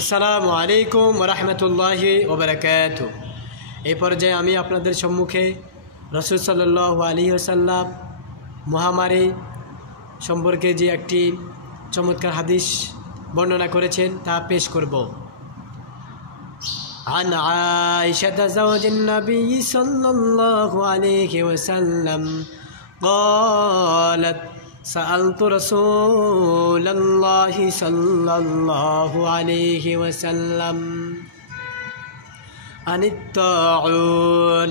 আসসালামু আলাইকুম ওয়া রাহমাতুল্লাহি ওয়া বারাকাতুহু। এই পর্যায়ে আমি আপনাদের সম্মুখে রাসূল সাল্লাল্লাহু আলাইহি ওয়াসাল্লাম মহামারী সম্পর্কে যে একটি চমৎকার হাদিস বর্ণনা করেছেন তা পেশ করব। عن عائشة زوج النبي صلى الله عليه وسلم قالت سألت رسول الله صلى الله عليه وسلم عن الطاعون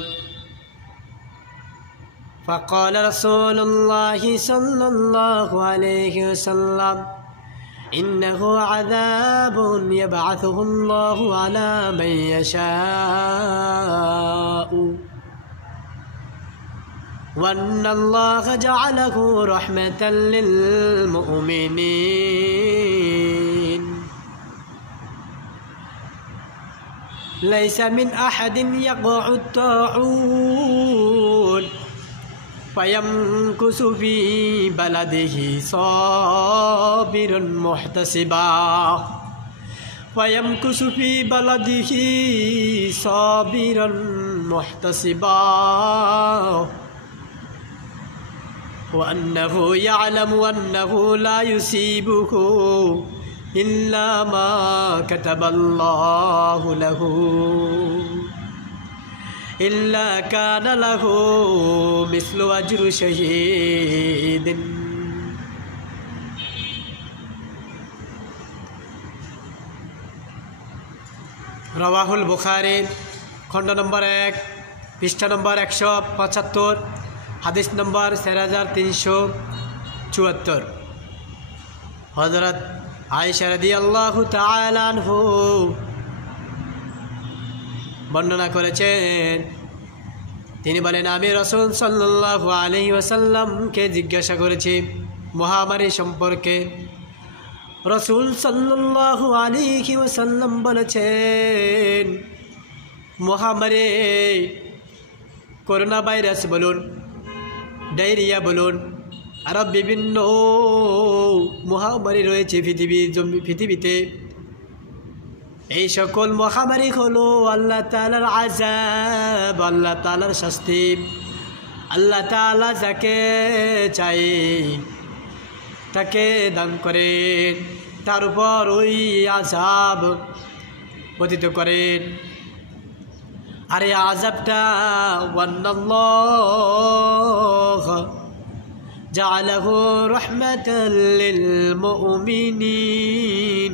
فقال رسول الله صلى الله عليه وسلم إنه عذاب يبعثه الله على من يشاء وأن الله جعله رحمة للمؤمنين ليس من أحد يقع الطاعون فيمكث في بلده صابرا محتسبا فيمكث في بلده صابرا محتسبا وأنه يعلم أنه لا يصيبه إلا ما كتب الله له إلا كان له مثل أجر شهيد রওয়াহুল বুখারী খণ্ড নম্বর 1 পৃষ্ঠা নম্বর 175 হাদিস নম্বর 4374। হযরত আয়েশা রাদিয়াল্লাহু তাআলা আনহু বর্ণনা করেছেন, তিনি বলেন, আমি রাসূল সাল্লাল্লাহু আলাইহি ওয়াসাল্লামকে জিজ্ঞাসা করেছি মহামারী সম্পর্কে। রাসূল সাল্লাল্লাহু আলাইহি ওয়াসাল্লাম বলেছেন, মহামারী করোনা ভাইরাস বলুন, ডায়রিয়া বলুন, আরো বিভিন্ন মহামারী রয়েছে পৃথিবীতে। এই সকল মহামারী হলো আল্লাহ তাআলার আযাব, আল্লাহ তাআলার শাস্তি। আল্লাহ তাআলা যাকে চাই তাকে দান করেন, তার উপর ওই আযাব পতিত করেন। আর এই আযাবটা ওয়ান্নাল্লাহ জাআলাহু রাহমাতাল লিল মুমিনিন,